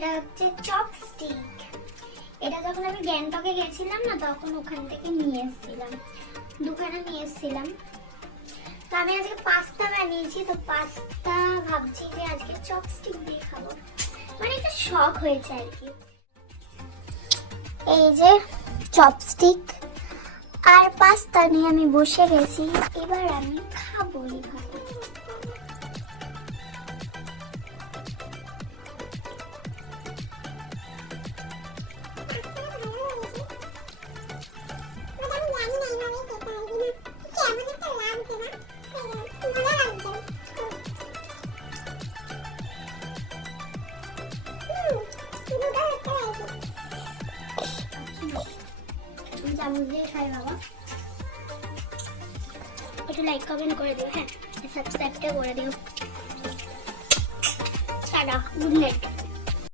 এটা হচ্ছে চপস্টিক। এটা যখন আমি গ্যাংটকে গেছিলাম না, তখন ওখান থেকে নিয়ে এসেছিলাম, দোকানে নিয়ে এসেছিলাম। তো আমি আজকে পাস্তা বানিয়েছি, তো পাস্তা ভাবছি যে আজকে চপস্টিক দিয়ে খাবো, মানে একটা শখ হয়েছে আর কি। এই যে চপস্টিক আর পাস্তা নিয়ে আমি বসে গেছি, এবার আমি খাবো এইভাবে। চামচ দিয়ে খাই বাবা। একটু লাইক কমেন্ট করে দিও, হ্যাঁ, সাবস্ক্রাইবটা করে দিও। Tata, good night.